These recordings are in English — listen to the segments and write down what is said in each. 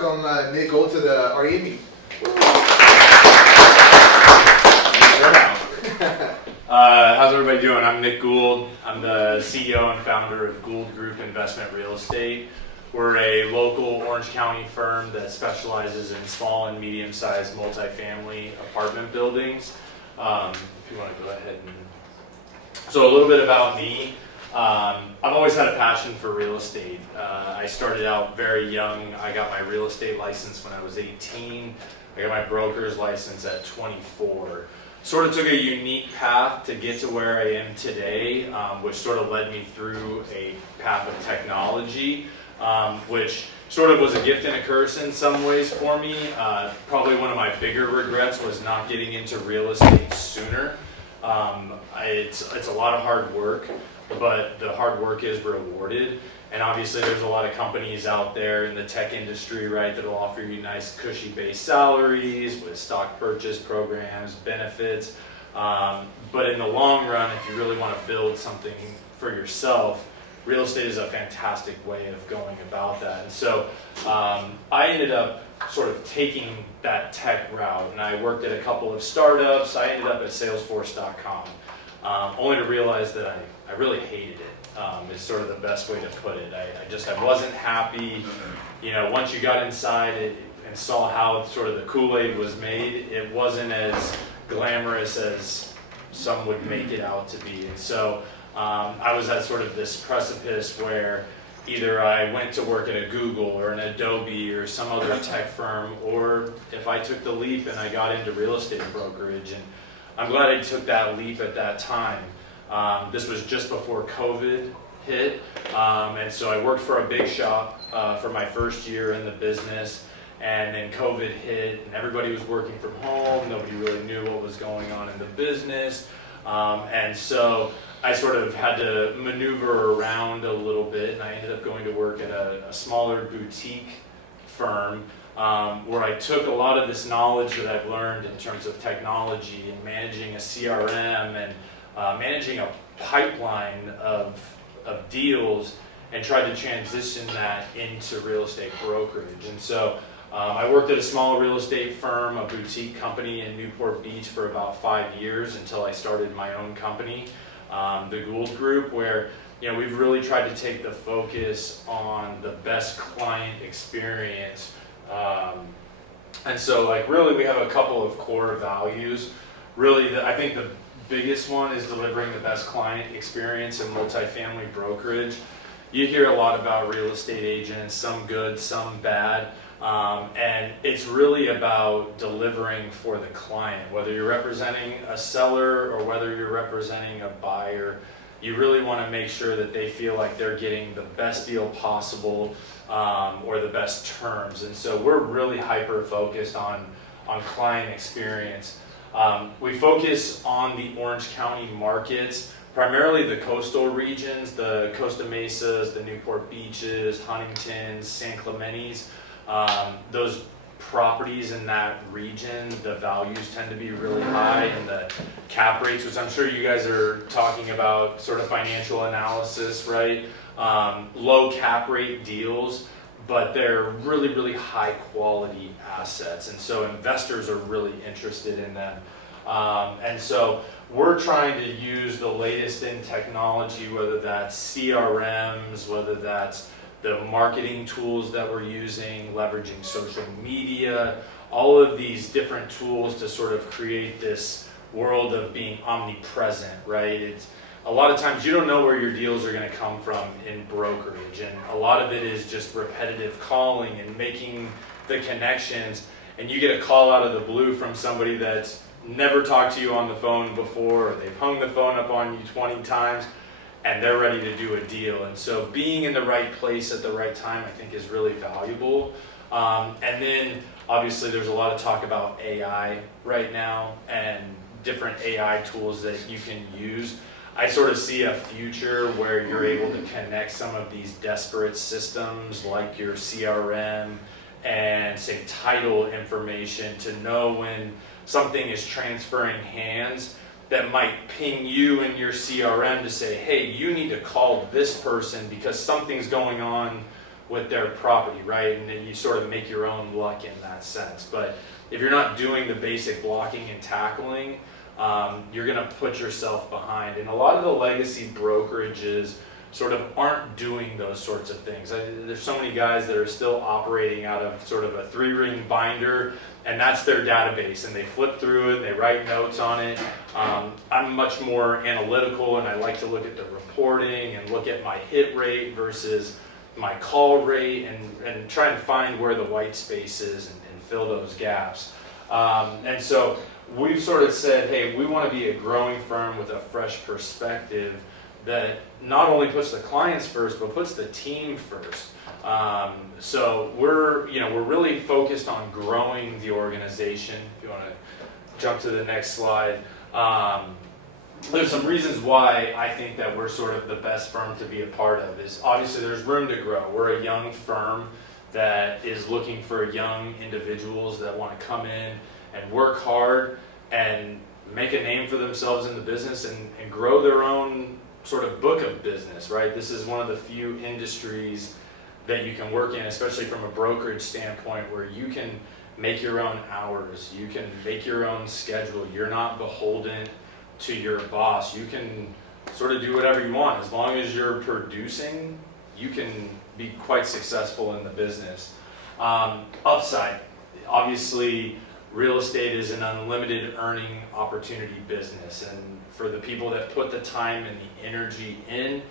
welcome Nick Gould to the REA meeting. How's everybody doing? I'm Nick Gould. I'm the CEO and founder of Gould Group Investment Real Estate. We're a local Orange County firm that specializes in small and medium-sized multifamily apartment buildings. If you want to go ahead and... So a little bit about me. I've always had a passion for real estate. I started out very young. I got my real estate license when I was 18. I got my broker's license at 24. Sort of took a unique path to get to where I am today, which sort of led me through a path of technology, which sort of was a gift and a curse in some ways for me. Probably one of my bigger regrets was not getting into real estate sooner. It's a lot of hard work, but the hard work is rewarded. And obviously there's a lot of companies out there in the tech industry, right, that'll offer you nice cushy base salaries with stock purchase programs, benefits. But in the long run, if you really want to build something for yourself, real estate is a fantastic way of going about that. And so I ended up sort of taking that tech route, and I worked at a couple of startups. I ended up at Salesforce.com, only to realize that I really hated it. Is sort of the best way to put it. I wasn't happy. You know, once you got inside it and saw how sort of the Kool-Aid was made, it wasn't as glamorous as some would make it out to be. And so I was at sort of this precipice where either I went to work at a Google or an Adobe or some other tech firm, or if I took the leap and I got into real estate brokerage. And I'm glad I took that leap at that time. This was just before COVID hit, and so I worked for a big shop for my first year in the business, and then COVID hit, and everybody was working from home. Nobody really knew what was going on in the business, and so I sort of had to maneuver around a little bit, and I ended up going to work at a smaller boutique firm where I took a lot of this knowledge that I've learned in terms of technology and managing a CRM and managing a pipeline of deals, and tried to transition that into real estate brokerage. And so I worked at a small real estate firm, a boutique company in Newport Beach for about 5 years until I started my own company, the Gould Group, where we've really tried to take the focus on the best client experience. And so really we have a couple of core values. Really, I think the biggest one is delivering the best client experience in multifamily brokerage. You hear a lot about real estate agents, some good, some bad, and it's really about delivering for the client. Whether you're representing a seller or whether you're representing a buyer, you really want to make sure that they feel like they're getting the best deal possible or the best terms. And so we're really hyper-focused on client experience. We focus on the Orange County markets, primarily the coastal regions, the Costa Mesas, the Newport Beaches, Huntingtons, San Clemente's. Those properties in that region, the values tend to be really high, and the cap rates, which I'm sure you guys are talking about, sort of financial analysis, right? Low cap rate deals, but they're really, really high quality assets. And so investors are really interested in them. And so we're trying to use the latest in technology, whether that's CRMs, whether that's the marketing tools that we're using, leveraging social media, all of these different tools to sort of create this world of being omnipresent, right? A lot of times you don't know where your deals are going to come from in brokerage, and a lot of it is just repetitive calling and making the connections, and you get a call out of the blue from somebody that's never talked to you on the phone before, or they've hung the phone up on you 20 times, and they're ready to do a deal. And so being in the right place at the right time, I think, is really valuable. And then obviously there's a lot of talk about AI right now and different AI tools that you can use. I sort of see a future where you're able to connect some of these disparate systems like your CRM and say title information to know when something is transferring hands, that might ping you in your CRM to say, hey, you need to call this person because something's going on with their property, right? And then you sort of make your own luck in that sense. But if you're not doing the basic blocking and tackling, you're going to put yourself behind. And a lot of the legacy brokerages sort of aren't doing those sorts of things. There's so many guys that are still operating out of sort of a 3-ring binder, and that's their database, and they flip through it, and they write notes on it. I'm much more analytical, and I like to look at the reporting and look at my hit rate versus my call rate, and try and find where the white space is and fill those gaps. And so we've sort of said, hey, we want to be a growing firm with a fresh perspective that not only puts the clients first, but puts the team first. So we're really focused on growing the organization. If you want to jump to the next slide. There's some reasons why I think that we're sort of the best firm to be a part of. Is obviously there's room to grow. We're a young firm that is looking for young individuals that want to come in and work hard and make a name for themselves in the business and grow their own sort of book of business, right? This is one of the few industries that you can work in, especially from a brokerage standpoint, where you can make your own hours, you can make your own schedule, you're not beholden to your boss. You can sort of do whatever you want. As long as you're producing, you can be quite successful in the business. Upside, obviously, real estate is an unlimited earning opportunity business, and for the people that put the time and the energy in,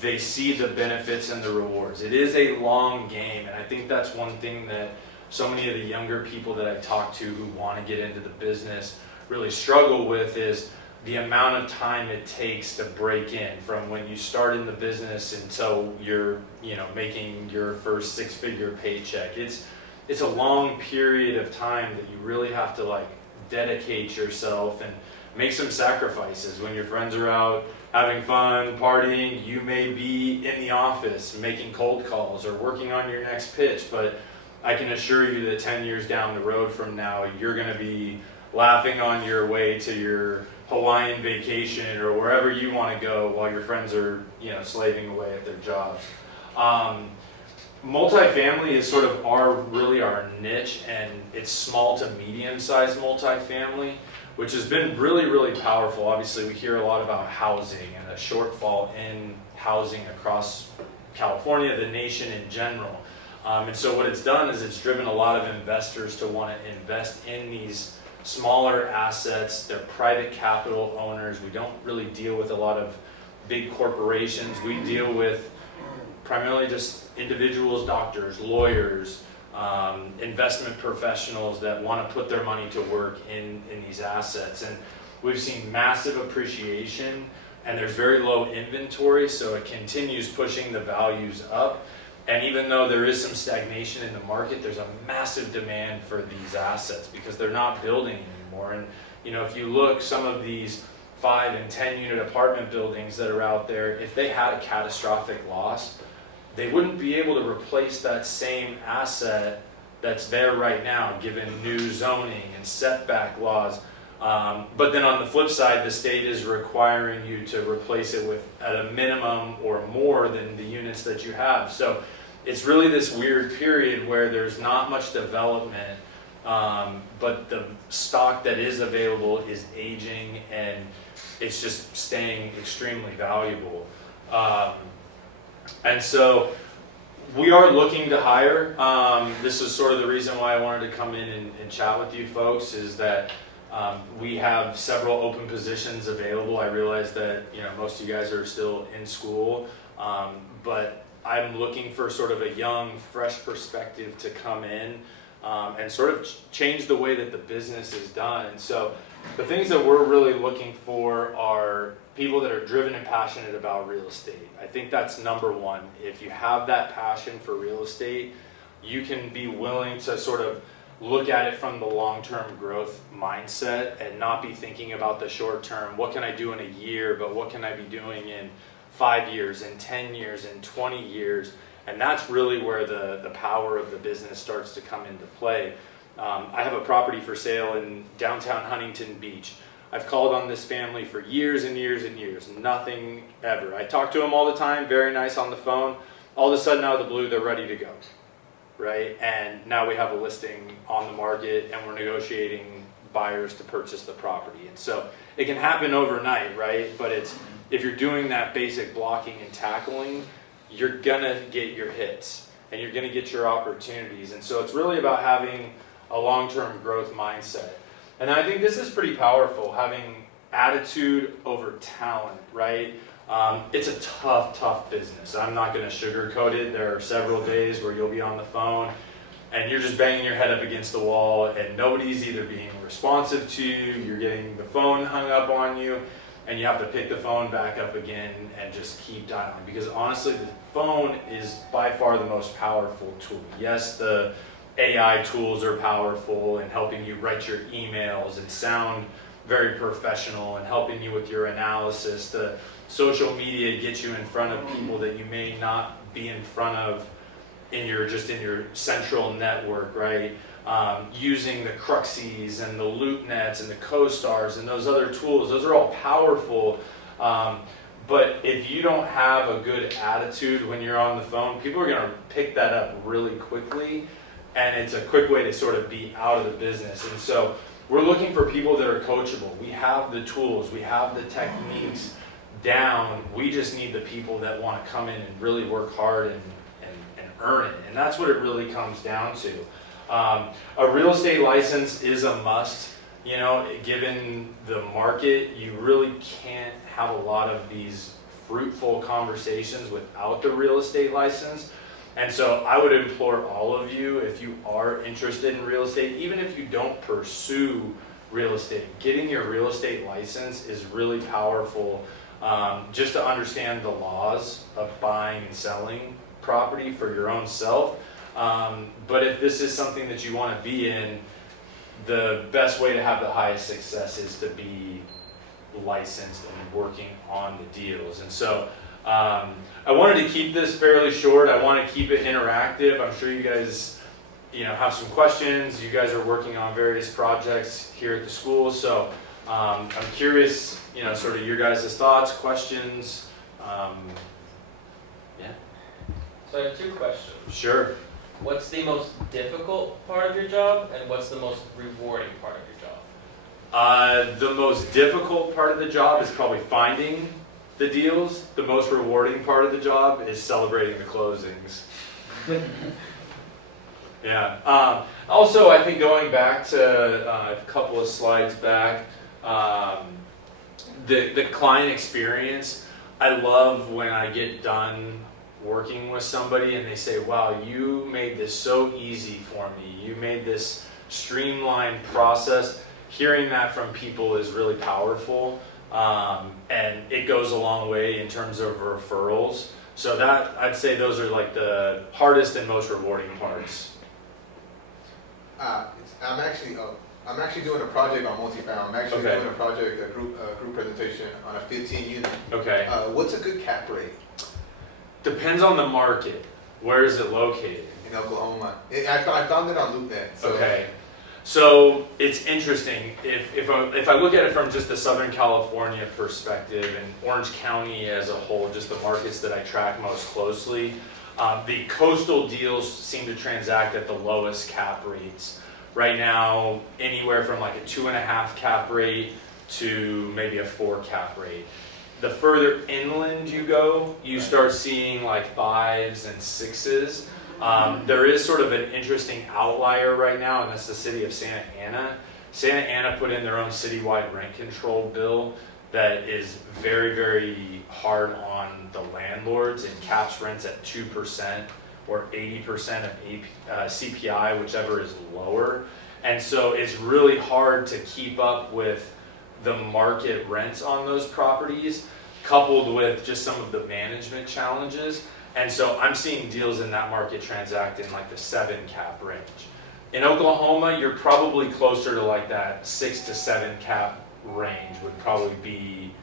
they see the benefits and the rewards. It is a long game, and I think that's one thing that so many of the younger people that I talk to who want to get into the business really struggle with is the amount of time it takes to break in from when you start in the business until you're making your first 6-figure paycheck. It's a long period of time that you really have to dedicate yourself and make some sacrifices. When your friends are out having fun, partying, you may be in the office making cold calls or working on your next pitch, but I can assure you that 10 years down the road from now, you're going to be laughing on your way to your Hawaiian vacation or wherever you want to go while your friends are slaving away at their jobs. Multifamily is sort of our niche, and it's small to medium-sized multifamily, which has been really, really powerful. Obviously, we hear a lot about housing and a shortfall in housing across California, the nation in general. And so what it's done is it's driven a lot of investors to want to invest in these smaller assets. They're private capital owners. We don't really deal with a lot of big corporations. We deal with primarily just individuals, doctors, lawyers, investment professionals that want to put their money to work in these assets. And we've seen massive appreciation, and there's very low inventory, so it continues pushing the values up. And even though there is some stagnation in the market, there's a massive demand for these assets because they're not building anymore. And if you look, some of these 5 and 10 unit apartment buildings that are out there, if they had a catastrophic loss, they wouldn't be able to replace that same asset that's there right now, given new zoning and setback laws. But then on the flip side, the state is requiring you to replace it with at a minimum or more than the units that you have. So it's really this weird period where there's not much development, but the stock that is available is aging, and it's just staying extremely valuable. And so we are looking to hire. This is sort of the reason why I wanted to come in and chat with you folks, is that we have several open positions available. I realize that most of you guys are still in school, but I'm looking for sort of a young, fresh perspective to come in and sort of change the way that the business is done. And so the things that we're really looking for are people that are driven and passionate about real estate. I think that's number one. If you have that passion for real estate, you can be willing to sort of look at it from the long-term growth mindset and not be thinking about the short term. What can I do in a year, but what can I be doing in 5 years, in 10 years, in 20 years? And that's really where the power of the business starts to come into play. I have a property for sale in downtown Huntington Beach. I've called on this family for years and years and years, nothing ever. I talk to them all the time, very nice on the phone. all of a sudden out of the blue, they're ready to go, right? And now we have a listing on the market and we're negotiating buyers to purchase the property. And so it can happen overnight, right? But if you're doing that basic blocking and tackling, you're gonna get your hits and you're gonna get your opportunities. And so it's really about having a long-term growth mindset. And I think this is pretty powerful, having attitude over talent, right? It's a tough business. I'm not gonna sugarcoat it. There are several days where you'll be on the phone and you're just banging your head up against the wall and nobody's either being responsive to you, you're getting the phone hung up on you, and you have to pick the phone back up again and just keep dialing. Because honestly, the phone is by far the most powerful tool. Yes, the AI tools are powerful in helping you write your emails and sound very professional and helping you with your analysis. The social media gets you in front of people that you may not be in front of in your central network, right? Using the Cruxies and the LoopNets and the CoStars and those other tools, those are all powerful. But if you don't have a good attitude when you're on the phone, people are gonna pick that up really quickly, and it's a quick way to sort of be out of the business. And so we're looking for people that are coachable. We have the tools, we have the techniques down. We just need the people that want to come in and really work hard and earn it. And that's what it really comes down to. A real estate license is a must. You know, given the market, you really can't have a lot of these fruitful conversations without the real estate license. And so I would implore all of you, if you are interested in real estate, even if you don't pursue real estate, getting your real estate license is really powerful, just to understand the laws of buying and selling property for your own self. But if this is something that you want to be in, the best way to have the highest success is to be licensed and working on the deals. And so I wanted to keep this fairly short. I want to keep it interactive. I'm sure you guys have some questions. You guys are working on various projects here at the school. So I'm curious, sort of your guys' thoughts, questions. So I have two questions. Sure. What's the most difficult part of your job, and what's the most rewarding part of your job? The most difficult part of the job is probably finding the deals. The most rewarding part of the job is celebrating the closings. Yeah. Also, I think going back to a couple of slides back, the client experience. I love when I get done working with somebody and they say, wow, you made this so easy for me. You made this streamlined process. Hearing that from people is really powerful, and it goes a long way in terms of referrals. So that, I'd say those are like the hardest and most rewarding parts. I'm actually doing a project on multifamily. I'm actually doing a project, a group presentation on a 15 unit. Okay. What's a good cap rate? Depends on the market. Where is it located? In Oklahoma. I found it on LoopNet. So. Okay. So it's interesting. If I look at it from just the Southern California perspective and Orange County as a whole, just the markets that I track most closely, the coastal deals seem to transact at the lowest cap rates. Right now, anywhere from like a 2.5 cap rate to maybe a 4 cap rate. The further inland you go, you start seeing like 5s and 6s. There is sort of an interesting outlier right now, and that's the city of Santa Ana. Santa Ana put in their own citywide rent control bill that is very, very hard on the landlords and caps rents at 2% or 80% of CPI, whichever is lower. And so it's really hard to keep up with the market rents on those properties, coupled with just some of the management challenges. And so I'm seeing deals in that market transact in like the 7 cap range. In Oklahoma, you're probably closer to like that 6 to 7 cap range would probably be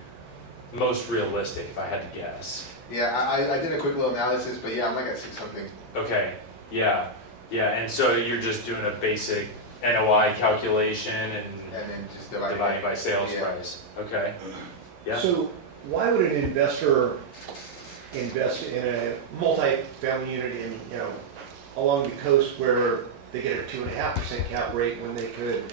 most realistic if I had to guess. Yeah, I did a quick little analysis, but yeah, I'm like at 6 something. Okay, yeah, and so you're just doing a basic NOI calculation and then just dividing by sales price. Okay, yeah. So why would an investor invest in a multi-family unit in, along the coast where they get a 2.5% cap rate when they could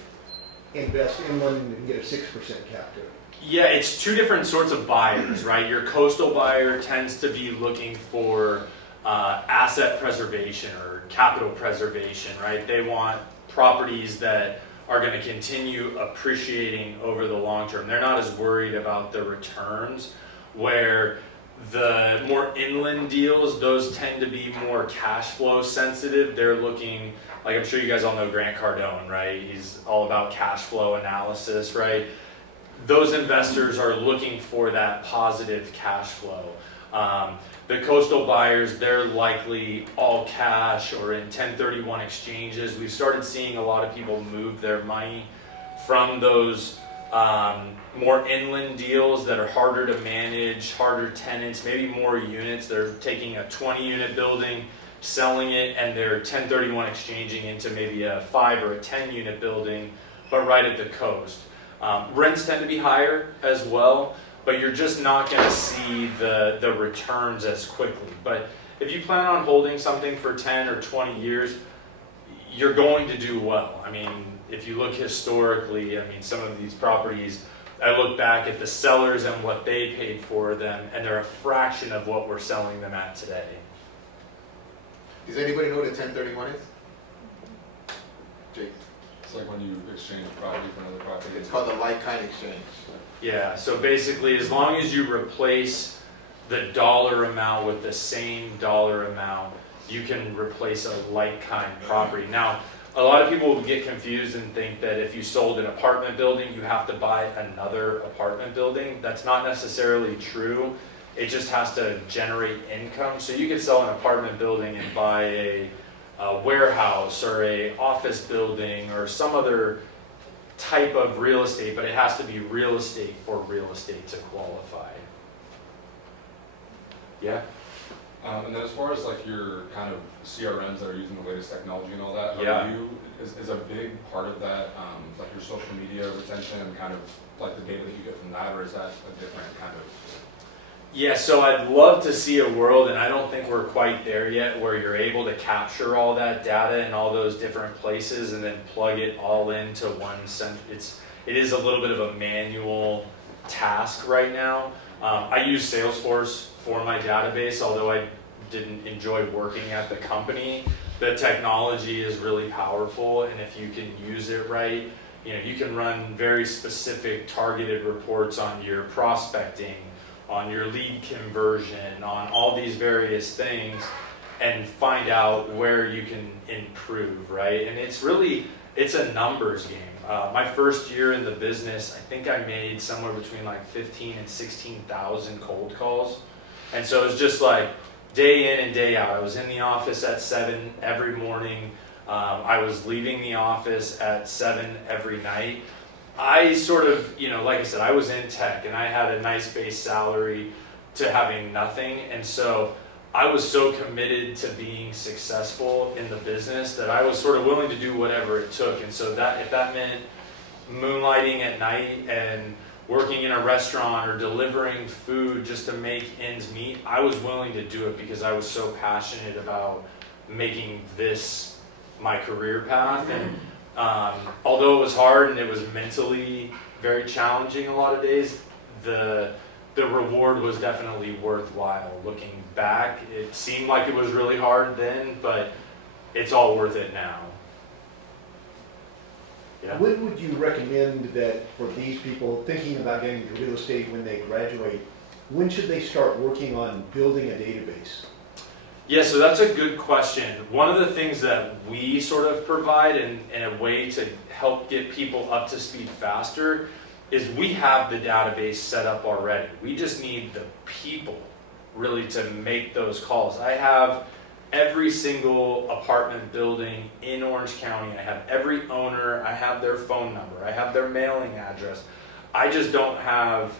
invest inland and get a 6% cap to it? Yeah, it's two different sorts of buyers, right? Your coastal buyer tends to be looking for asset preservation or capital preservation, right? They want properties that are going to continue appreciating over the long term. They're not as worried about the returns, where the more inland deals, those tend to be more cash flow sensitive. They're looking, like I'm sure you guys all know Grant Cardone, right? He's all about cash flow analysis, right? Those investors are looking for that positive cash flow. The coastal buyers, they're likely all cash or in 1031 exchanges. We've started seeing a lot of people move their money from those more inland deals that are harder to manage, harder tenants, maybe more units. They're taking a 20-unit building, selling it, and they're 1031 exchanging into maybe a 5 or a 10-unit building, but right at the coast. Rents tend to be higher as well, but you're just not going to see the returns as quickly. But if you plan on holding something for 10 or 20 years, you're going to do well. I mean, if you look historically, some of these properties, I look back at the sellers and what they paid for them, and they're a fraction of what we're selling them at today. Does anybody know what a 1031 is? Jake? It's like when you exchange property for another property. It's called the like-kind exchange. Yeah, so basically, as long as you replace the dollar amount with the same dollar amount, you can replace a like-kind property. Now, a lot of people will get confused and think that if you sold an apartment building, you have to buy another apartment building. That's not necessarily true. It just has to generate income. So you could sell an apartment building and buy a warehouse or a office building or some other type of real estate, but it has to be real estate for real estate to qualify. Yeah? And then as far as like your kind of CRMs that are using the latest technology and all that, Yeah. is a big part of that like your social media retention and kind of like the data that you get from that, or is that a different kind of? Yeah, so I'd love to see a world, and I don't think we're quite there yet, where you're able to capture all that data in all those different places and then plug it all into one center. It is a little bit of a manual task right now. I use Salesforce for my database, although I didn't enjoy working at the company. The technology is really powerful, and if you can use it right, you can run very specific targeted reports on your prospecting, on your lead conversion, on all these various things, and find out where you can improve, right? And it's a numbers game. My first year in the business, I think I made somewhere between like 15 and 16,000 cold calls. And so it's just like day in and day out. I was in the office at 7 every morning. I was leaving the office at 7 every night. I sort of, like I said, I was in tech and I had a nice base salary to having nothing. And so I was so committed to being successful in the business that I was sort of willing to do whatever it took. And so that if that meant moonlighting at night and working in a restaurant or delivering food just to make ends meet, I was willing to do it because I was so passionate about making this my career path. And although it was hard and it was mentally very challenging a lot of days, the reward was definitely worthwhile. Looking back, it seemed like it was really hard then, but it's all worth it now. Yeah. When would you recommend that for these people thinking about getting into real estate when they graduate, when should they start working on building a database? Yeah, so that's a good question. One of the things that we sort of provide in a way to help get people up to speed faster is we have the database set up already. We just need the people really to make those calls. I have every single apartment building in Orange County. I have every owner. I have their phone number. I have their mailing address. I just don't have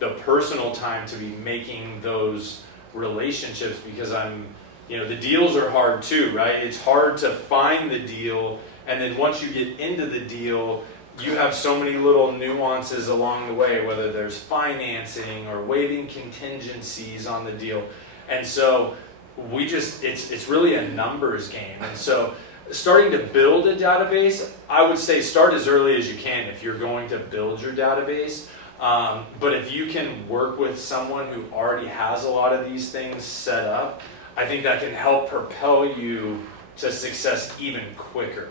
the personal time to be making those relationships because the deals are hard too, right? It's hard to find the deal, and then once you get into the deal, you have so many little nuances along the way, whether there's financing or waiving contingencies on the deal. And so it's really a numbers game. And so starting to build a database, I would say start as early as you can if you're going to build your database. But if you can work with someone who already has a lot of these things set up, I think that can help propel you to success even quicker.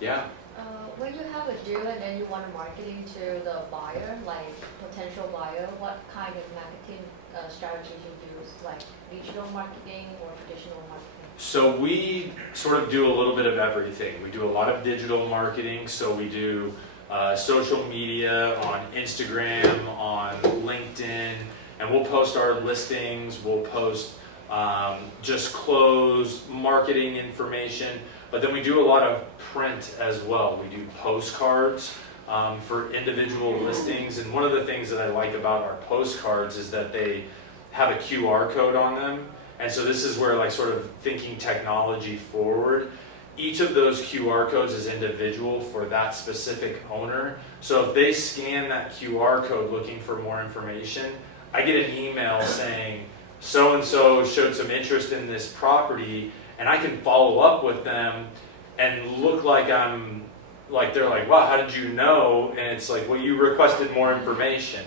Yeah. When you have a deal and then you want to marketing to the buyer, like potential buyer, what kind of marketing strategies you use, like digital marketing or traditional marketing? So we sort of do a little bit of everything. We do a lot of digital marketing. So we do social media on Instagram, on LinkedIn, and we'll post our listings. We'll post just closed marketing information. But then we do a lot of print as well. We do postcards for individual listings. And one of the things that I like about our postcards is that they have a QR code on them. And so this is where, like, sort of thinking technology forward. Each of those QR codes is individual for that specific owner. So if they scan that QR code looking for more information, I get an email saying, so-and-so showed some interest in this property, and I can follow up with them and look like they're like, wow, how did you know? And it's like, well, you requested more information.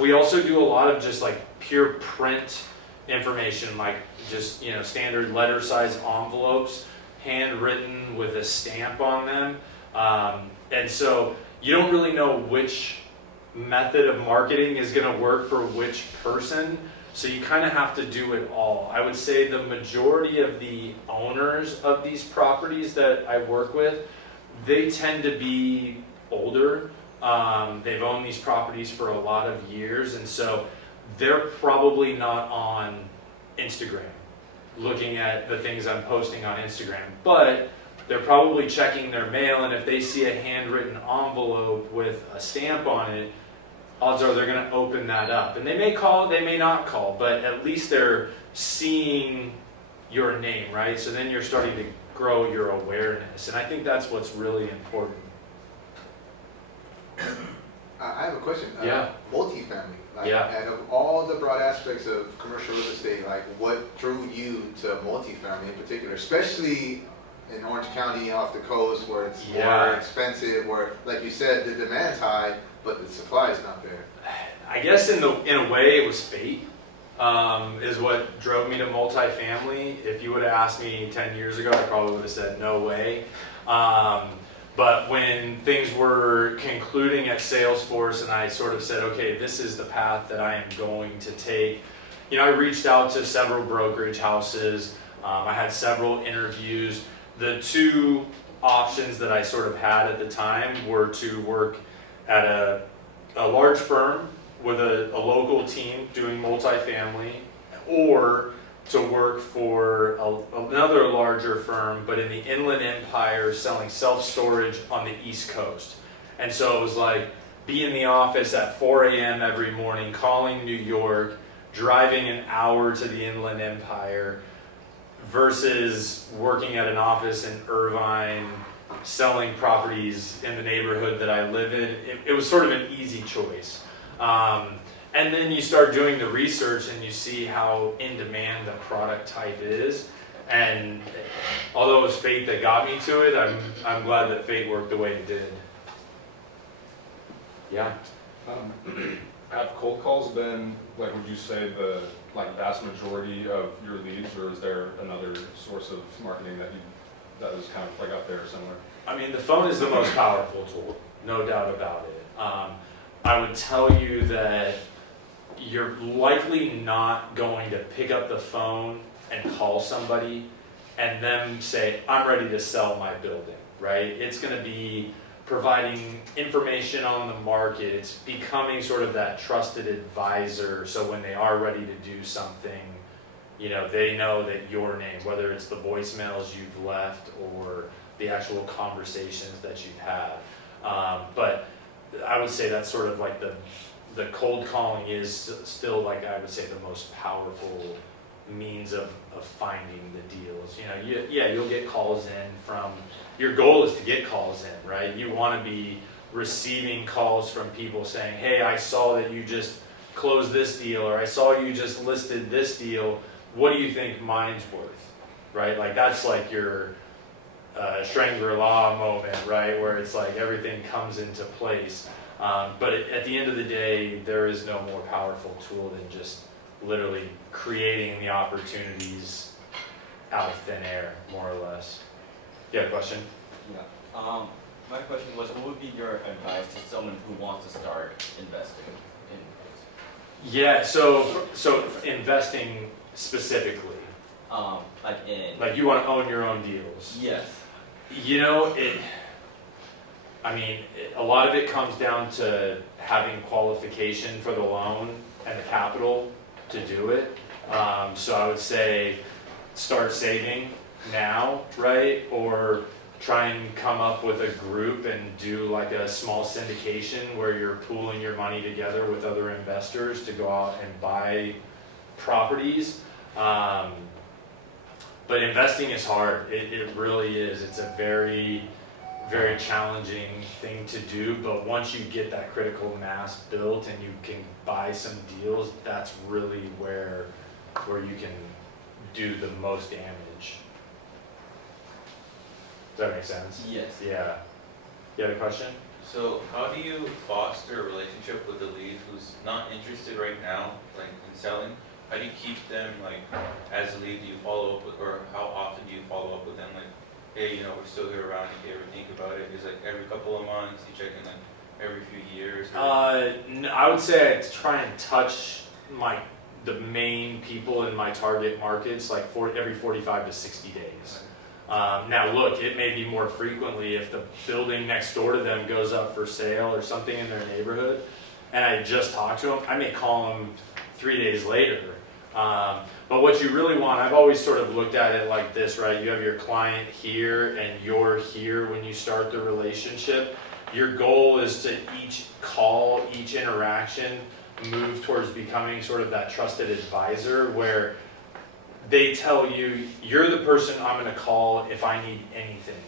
We also do a lot of just like pure print information, like just, standard letter size envelopes, handwritten with a stamp on them. And so you don't really know which method of marketing is going to work for which person. So you kind of have to do it all. I would say the majority of the owners of these properties that I work with, they tend to be older. They've owned these properties for a lot of years, and so they're probably not on Instagram, looking at the things I'm posting on Instagram, but they're probably checking their mail, and if they see a handwritten envelope with a stamp on it, odds are they're going to open that up. And they may call, they may not call, but at least they're seeing your name, right? So then you're starting to grow your awareness, and I think that's what's really important. I have a question. Yeah. Multifamily. Like, Yeah. out of all the broad aspects of commercial real estate, like what drew you to multifamily in particular, especially in Orange County off the coast where it's more expensive, where, like you said, the demand's high, but the supply is not there? I guess in a way it was fate, is what drove me to multifamily. If you would have asked me 10 years ago, I probably would have said no way. But when things were concluding at Salesforce and I sort of said, okay, this is the path that I am going to take, I reached out to several brokerage houses. I had several interviews. The two options that I sort of had at the time were to work at a large firm with a local team doing multifamily, or to work for another larger firm, but in the Inland Empire, selling self-storage on the East Coast. And so it was like, be in the office at 4 a.m. every morning, calling New York, driving an hour to the Inland Empire, versus working at an office in Irvine, selling properties in the neighborhood that I live in. It was sort of an easy choice. And then you start doing the research and you see how in demand the product type is. And although it was fate that got me to it, I'm glad that fate worked the way it did. Yeah. Have cold calls been, like, would you say the vast majority of your leads, or is there another source of marketing that is kind of out there somewhere? I mean, the phone is the most powerful tool, no doubt about it. I would tell you that you're likely not going to pick up the phone and call somebody and them say, I'm ready to sell my building, right? It's going to be providing information on the market. It's becoming sort of that trusted advisor. So when they are ready to do something, they know that your name, whether it's the voicemails you've left or the actual conversations that you've had. But I would say that's sort of like the cold calling is still, like, I would say, the most powerful means of finding the deals. You'll get calls in from, your goal is to get calls in, right? You want to be receiving calls from people saying, hey, I saw that you just closed this deal, or I saw you just listed this deal. What do you think mine's worth, right? Like that's like your Shangri-La moment, right? Where it's like everything comes into place. But at the end of the day, there is no more powerful tool than just literally creating the opportunities out of thin air, more or less. You have a question? Yeah. My question was, what would be your advice to someone who wants to start investing in this? Yeah, so investing specifically, Like you want to own your own deals. yes. You know, a lot of it comes down to having qualification for the loan and the capital to do it. So I would say start saving now, right? Or try and come up with a group and do like a small syndication where you're pooling your money together with other investors to go out and buy properties. But investing is hard. It really is. It's a very, very challenging thing to do. But once you get that critical mass built and you can buy some deals, that's really where you can do the most damage. Does that make sense? Yes. Yeah. You had a question? So how do you foster a relationship with the lead who's not interested right now, like in selling? How do you keep them, like, as a lead, do you follow up with, or how often do you follow up with them? Like, hey, we're still here around, if you ever think about it. Is like every couple of months, you check in like every few years? I would say I try and touch the main people in my target markets like every 45 to 60 days. Now look, it may be more frequently if the building next door to them goes up for sale or something in their neighborhood, and I just talked to them, I may call them 3 days later. But what you really want, I've always sort of looked at it like this, right? You have your client here and you're here when you start the relationship. Your goal is to each call, each interaction, move towards becoming sort of that trusted advisor where they tell you, you're the person I'm going to call if I need anything.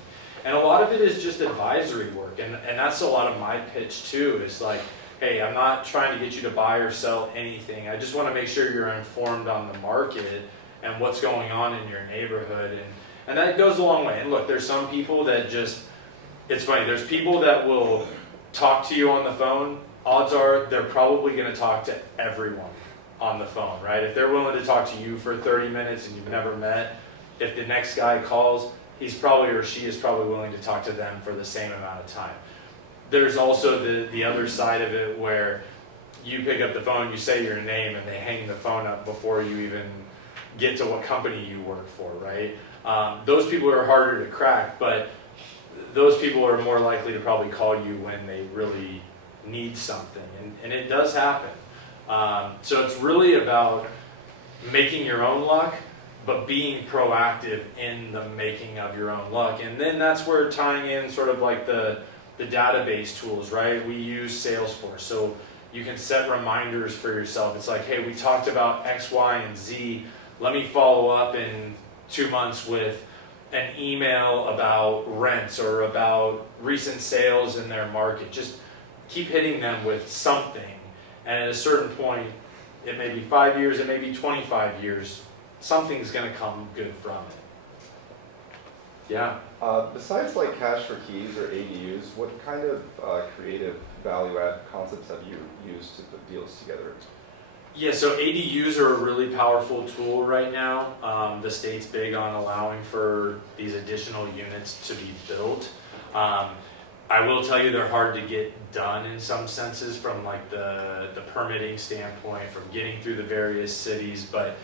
And a lot of it is just advisory work. And that's a lot of my pitch too, is like, hey, I'm not trying to get you to buy or sell anything. I just want to make sure you're informed on the market and what's going on in your neighborhood. And that goes a long way. And look, there's some people that it's funny, there's people that will talk to you on the phone. Odds are they're probably going to talk to everyone on the phone, right? If they're willing to talk to you for 30 minutes and you've never met, if the next guy calls, he's probably or she is probably willing to talk to them for the same amount of time. There's also the other side of it where you pick up the phone, you say your name, and they hang the phone up before you even get to what company you work for, right? Those people are harder to crack, but those people are more likely to probably call you when they really need something, and it does happen. So it's really about making your own luck, but being proactive in the making of your own luck. And then that's where tying in sort of like the database tools, right? We use Salesforce, so you can set reminders for yourself. It's like, hey, we talked about X, Y, and Z. Let me follow up in 2 months with an email about rents or about recent sales in their market. Just keep hitting them with something. And at a certain point, it may be 5 years, it may be 25 years, something's going to come good from it. Yeah. Besides like cash for keys or ADUs, what kind of creative value add concepts have you used to put deals together? Yeah, so ADUs are a really powerful tool right now. The state's big on allowing for these additional units to be built. I will tell you they're hard to get done in some senses from like the permitting standpoint, from getting through the various cities, but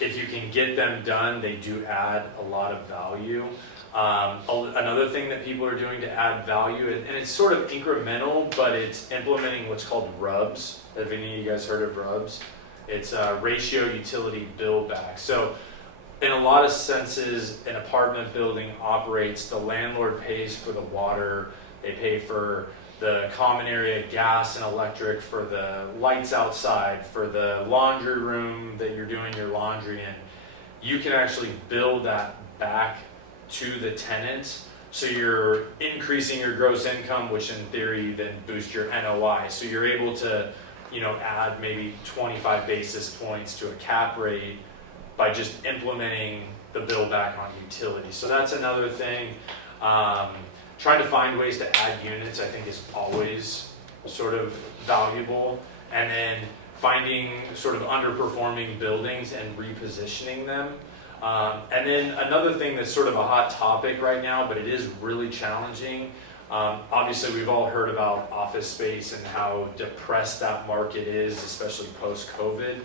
if you can get them done, they do add a lot of value. Another thing that people are doing to add value, and it's sort of incremental, but it's implementing what's called RUBS. Have any of you guys heard of RUBS? It's ratio utility bill back. So in a lot of senses, an apartment building operates, the landlord pays for the water, they pay for the common area gas and electric, for the lights outside, for the laundry room that you're doing your laundry in. You can actually bill that back to the tenants, so you're increasing your gross income, which in theory then boosts your NOI. So you're able to add maybe 25 basis points to a cap rate by just implementing the bill back on utilities. So that's another thing. Trying to find ways to add units, I think, is always sort of valuable. And then finding sort of underperforming buildings and repositioning them. And then another thing that's sort of a hot topic right now, but it is really challenging. Obviously, we've all heard about office space and how depressed that market is, especially post-COVID.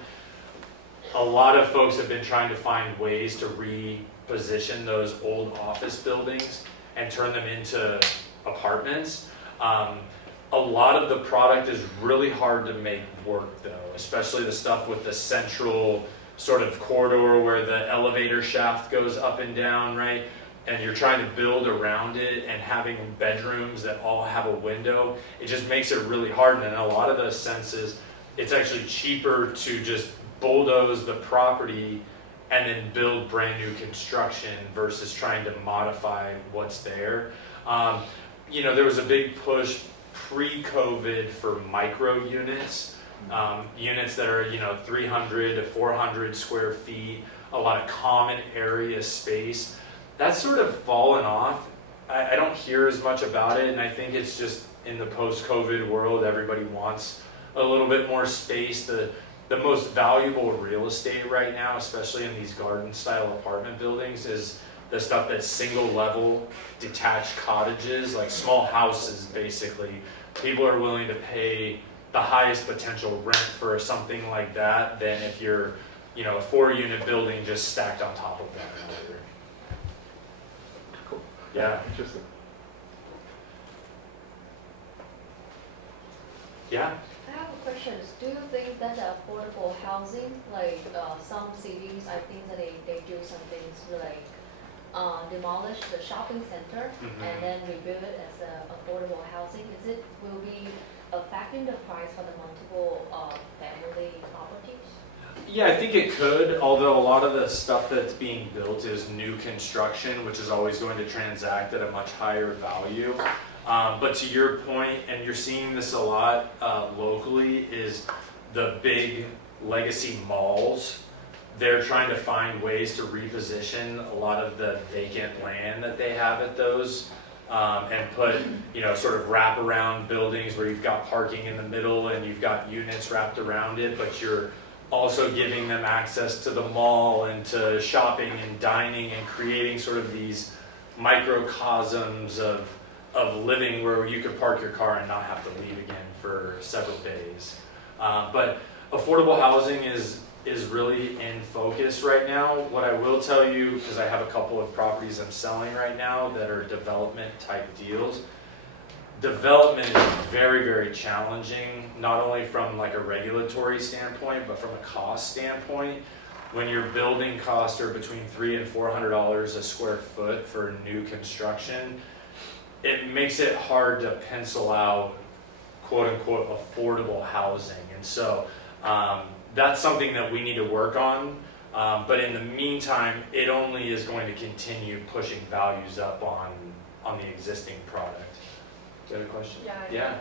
A lot of folks have been trying to find ways to reposition those old office buildings and turn them into apartments. A lot of the product is really hard to make work though, especially the stuff with the central sort of corridor where the elevator shaft goes up and down, right? And you're trying to build around it and having bedrooms that all have a window. It just makes it really hard. And in a lot of those senses, it's actually cheaper to just bulldoze the property and then build brand new construction versus trying to modify what's there. There was a big push pre-COVID for micro units, units that are 300 to 400 square feet, a lot of common area space. That's sort of fallen off. I don't hear as much about it, and I think it's just in the post-COVID world, everybody wants a little bit more space. The most valuable real estate right now, especially in these garden-style apartment buildings, is the stuff that's single-level, detached cottages, like small houses, basically. People are willing to pay the highest potential rent for something like that than if you're, a 4-unit building just stacked on top of that. Cool. Yeah. Interesting. Yeah. I have a question. Do you think that affordable housing, like some cities, I think that they do some things like demolish the shopping center and then rebuild it as affordable housing? Will be affecting the price for the multiple family properties? Yeah, I think it could, although a lot of the stuff that's being built is new construction, which is always going to transact at a much higher value. But to your point, and you're seeing this a lot locally, is the big legacy malls. They're trying to find ways to reposition a lot of the vacant land that they have at those and put, sort of wraparound buildings where you've got parking in the middle and you've got units wrapped around it, but you're also giving them access to the mall and to shopping and dining and creating sort of these microcosms of living where you could park your car and not have to leave again for several days. But affordable housing is really in focus right now. What I will tell you, because I have a couple of properties I'm selling right now that are development type deals, development is very, very challenging, not only from like a regulatory standpoint, but from a cost standpoint. When your building costs are between $300 and $400 a square foot for new construction, it makes it hard to pencil out quote unquote affordable housing. And so that's something that we need to work on. But in the meantime, it only is going to continue pushing values up on the existing product. Do you have a question? Yeah.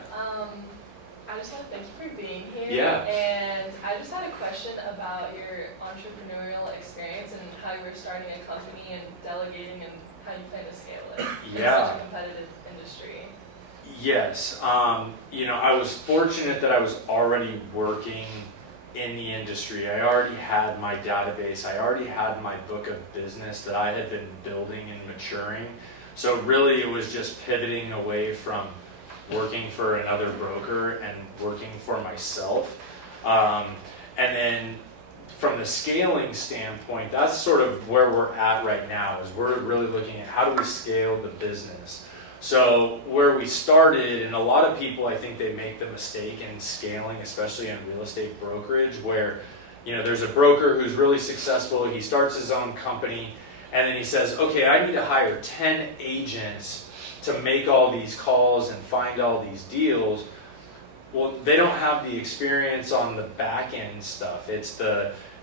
I just want to thank you for being here. Yeah. And I just had a question about your entrepreneurial experience and how you were starting a company and delegating and how you plan to scale it in such a competitive industry. Yes. I was fortunate that I was already working in the industry. I already had my database. I already had my book of business that I had been building and maturing. So really it was just pivoting away from working for another broker and working for myself. And then from the scaling standpoint, that's sort of where we're at right now, is we're really looking at how do we scale the business. So where we started, and a lot of people, I think they make the mistake in scaling, especially in real estate brokerage, where there's a broker who's really successful, he starts his own company, and then he says, okay, I need to hire 10 agents to make all these calls and find all these deals. Well, they don't have the experience on the back end stuff. It's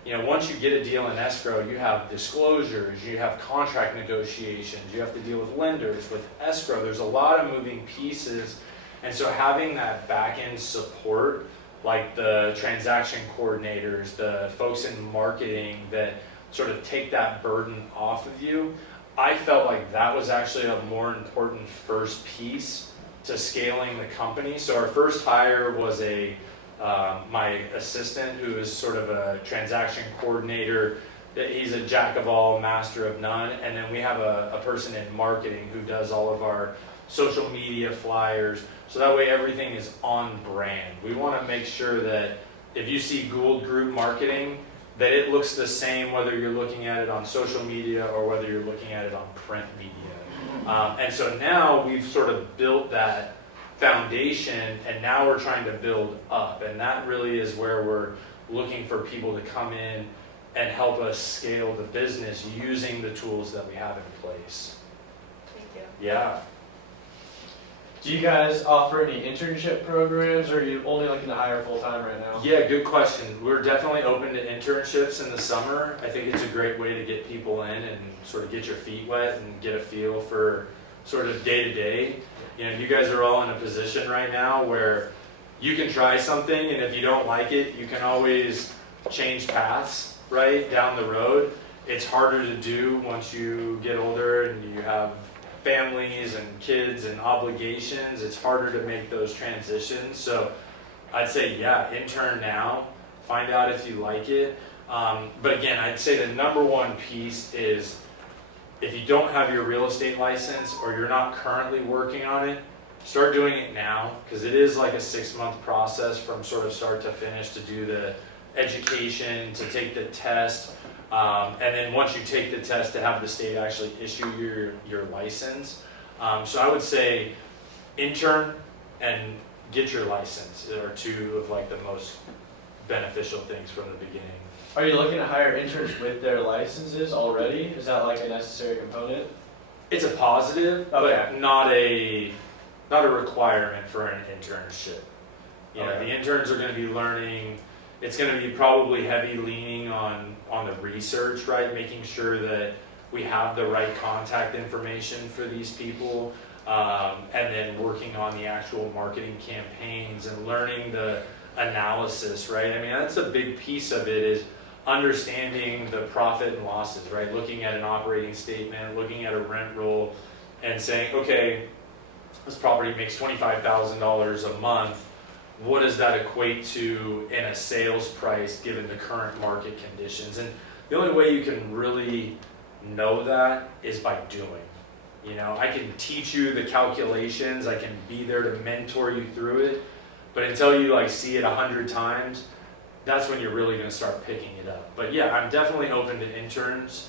once you get a deal in escrow, you have disclosures, you have contract negotiations, you have to deal with lenders, with escrow. There's a lot of moving pieces. And so having that back end support like the transaction coordinators, the folks in marketing that sort of take that burden off of you. I felt like that was actually a more important first piece to scaling the company. So our first hire was my assistant, who is sort of a transaction coordinator. He's a jack of all, master of none. And then we have a person in marketing who does all of our social media flyers. So that way everything is on brand. We want to make sure that if you see Gould Group marketing, that it looks the same whether you're looking at it on social media or whether you're looking at it on print media. And so now we've sort of built that foundation, and now we're trying to build up. And that really is where we're looking for people to come in and help us scale the business using the tools that we have in place. Thank you. Yeah. Do you guys offer any internship programs, or are you only looking to hire full-time right now? Yeah, good question. We're definitely open to internships in the summer. I think it's a great way to get people in and sort of get your feet wet and get a feel for sort of day-to-day. You know, you guys are all in a position right now where you can try something, and if you don't like it, you can always change paths, right, down the road. It's harder to do once you get older and you have families and kids and obligations. It's harder to make those transitions. So I'd say, yeah, intern now, find out if you like it. But again, I'd say the number one piece is if you don't have your real estate license or you're not currently working on it, start doing it now, because it is like a 6-month process from sort of start to finish to do the education, to take the test. And then once you take the test, to have the state actually issue your license. So I would say intern and get your license are two of like the most beneficial things from the beginning. Are you looking to hire interns with their licenses already? Is that like a necessary component? It's a positive, but not a requirement for an internship. You know, the interns are going to be learning. It's going to be probably heavy leaning on the research, right? Making sure that we have the right contact information for these people, and then working on the actual marketing campaigns and learning the analysis, right? I mean, that's a big piece of it, is understanding the profit and losses, right? Looking at an operating statement, looking at a rent roll, and saying, okay, this property makes $25,000 a month. What does that equate to in a sales price given the current market conditions? And the only way you can really know that is by doing. You know, I can teach you the calculations, I can be there to mentor you through it, but until you like see it 100 times, that's when you're really going to start picking it up. But yeah, I'm definitely open to interns.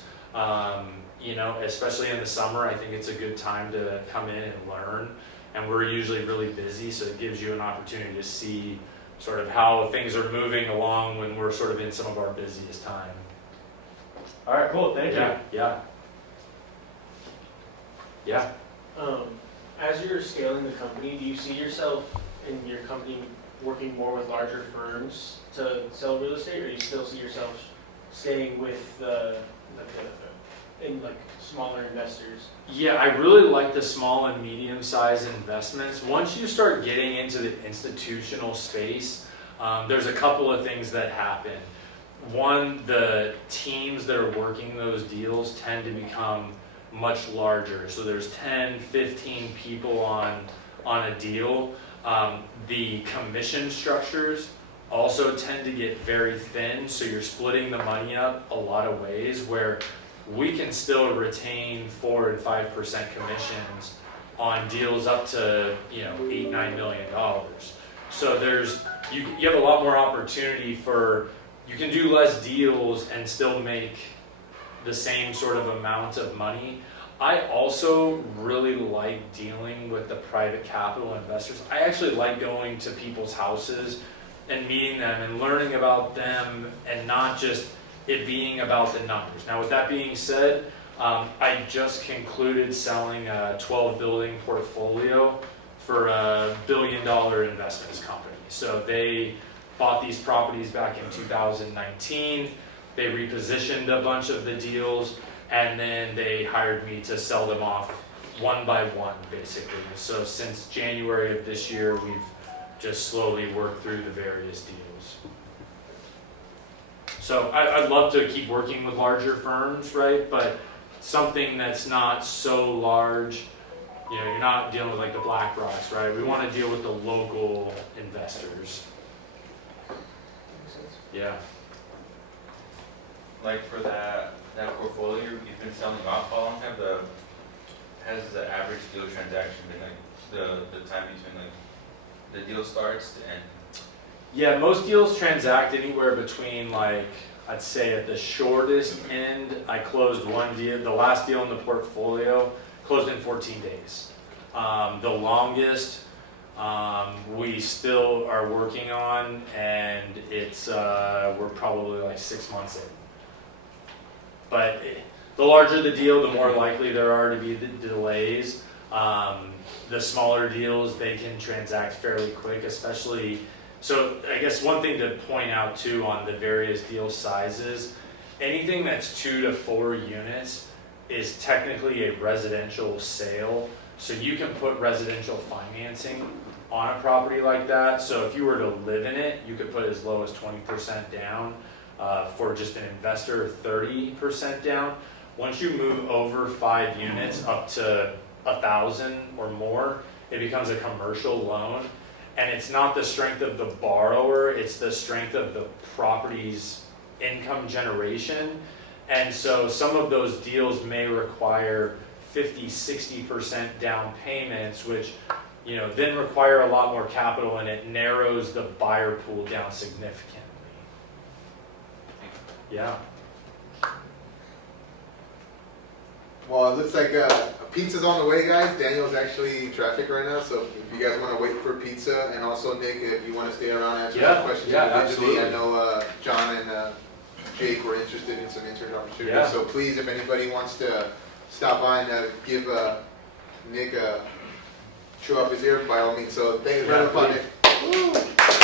You know, especially in the summer, I think it's a good time to come in and learn. And we're usually really busy, so it gives you an opportunity to see sort of how things are moving along when we're sort of in some of our busiest time. All right, cool. Thank you. Yeah. As you're scaling the company, do you see yourself in your company working more with larger firms to sell real estate, or do you still see yourself staying with like smaller investors? Yeah, I really like the small and medium-sized investments. Once you start getting into the institutional space, there's a couple of things that happen. One, the teams that are working those deals tend to become much larger. So there's 10, 15 people on a deal. The commission structures also tend to get very thin, so you're splitting the money up a lot of ways, where we can still retain 4 and 5% commissions on deals up to, you know, $8-9 million. So you have a lot more opportunity for, you can do less deals and still make the same sort of amount of money. I also really like dealing with the private capital investors. I actually like going to people's houses and meeting them and learning about them, and not just it being about the numbers. Now, with that being said, I just concluded selling a 12-building portfolio for a $1 billion investments company. So they bought these properties back in 2019. They repositioned a bunch of the deals, and then they hired me to sell them off one by one, basically. So since January of this year, we've just slowly work through the various deals. So I'd love to keep working with larger firms, right? But something that's not so large, you know, you're not dealing with like the Black Rocks, right? We want to deal with the local investors. Yeah. Like for that portfolio you've been selling off, how long has the average deal transaction been, like the time between like the deal starts to end? Yeah, most deals transact anywhere between, like, I'd say at the shortest end, I closed one deal, the last deal in the portfolio closed in 14 days. The longest we still are working on, and it's we're probably like 6 months in. But the larger the deal, the more likely there are to be the delays. The smaller deals, they can transact fairly quick, especially. So I guess one thing to point out too on the various deal sizes, anything that's 2 to 4 units is technically a residential sale. So you can put residential financing on a property like that. So if you were to live in it, you could put as low as 20% down. For just an investor, 30% down. Once you move over 5 units up to 1,000 or more, it becomes a commercial loan. And it's not the strength of the borrower, it's the strength of the property's income generation. And so some of those deals may require 50, 60% down payments, which, you know, then require a lot more capital, and it narrows the buyer pool down significantly. Yeah. Well, it looks like pizza's on the way, guys. Daniel's actually in traffic right now, so if you guys want to wait for pizza, and also Nick, if you want to stay around and answer some questions individually, I know John and Jake were interested in some intern opportunities. Yeah. So please, if anybody wants to stop by and give Nick a show up his ear, by all means. So thank you very much, Nick. Woo!